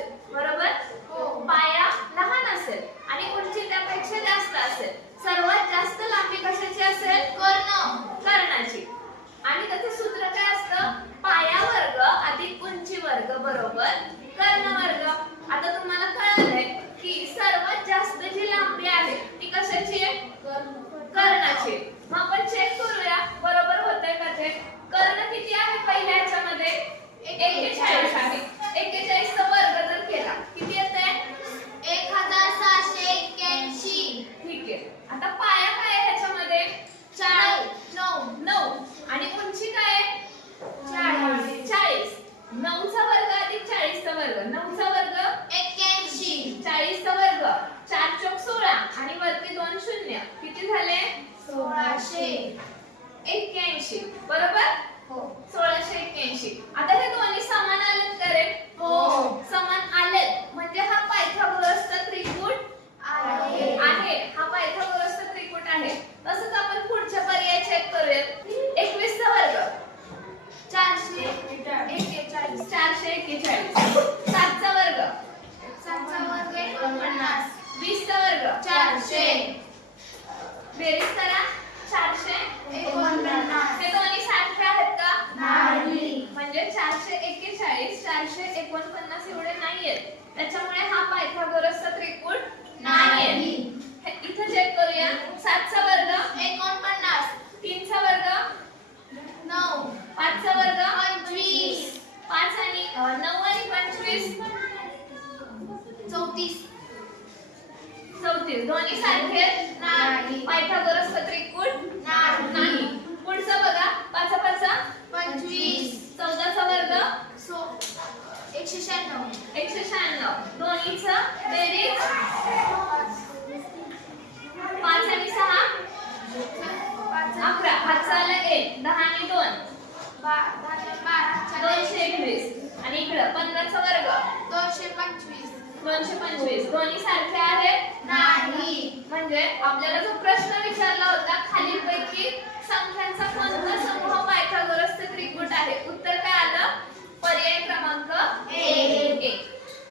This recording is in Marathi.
असेल, बरोबर? पाया लहान असेल आणि उंची त्यापेक्षा जास्त असेल. सर्वात जास्त लांबी कशाची असेल? कर्णाची. आणि त्याचं सूत्र काय असतं? पाया वर्ग अधिक उंची वर्ग बरोबर कर्ण वर्ग. आता तुम्हाला कळालंय की सर्वात जास्त जी लांबी आहे ती कशाची आहे? कर्णाची. मग आपण चेक करूया बरोबर होतंय का ते. कर्ण किती आहे पहिल्या ह्याच्यामध्ये? 41 आहे. 41 चा वर्ग जर केला किती येतंय? 1681. ठीक आहे. आता पाया काय आहे ह्याच्यामध्ये? 9 आणि उंची काय आहे? 40. 9 चा वर्ग अधिक 40 चा वर्ग. 9 चा वर्ग 81. 40 चा वर्ग 4 चौक 16 आणि वरती 2 शून्य किती झाले? 1681. बरोबर? हो. 1681. आता हे दोन्ही समान आलेत का रे? हो. समान आलेत म्हणजे हा पायथागोरसचा त्रिकूट आहे. हा पायथागोरसचा त्रिकूट आहे. तसंच आपण पुढचे पर्याय चेक करूया. 21 चा वर्ग 441. 441. 7 चा वर्ग 49. 20 चा वर्ग 400. बेरीज करा. 449. 49. हे दोन्ही सारखे आहेत का? नाही. म्हणजे 441 449 एवढे नाहीयेत. त्याच्यामुळे हा पायथागोरसचा त्रिकूट नाहीये. इथे चेक करूया. 7 चा वर्ग 49. 3 चा वर्ग 9. 5 चा वर्ग 25. 5 आणि 9 आणि 25 34. 34. दोन्ही सारखे नाही. पायथागोरसचा त्रिकूट नाही. पुढचं बघा. 5 5 25. 14 चा वर्ग 196. 196. दोन्हीचं बेरीज 5 आणि 6 11. हातचा आला 1. 10 आणि 2 221. आणि इकडं 15 चा वर्ग 225. 225. दोन्ही सारखे आहेत नाही. म्हणजे आपल्याला जो प्रश्न विचारला होता खालीलपैकी संख्यांचा कोणता समूह पायथागोरसचे त्रिकूट आहे? उत्तर काय आलं? पर्याय क्रमांक 1.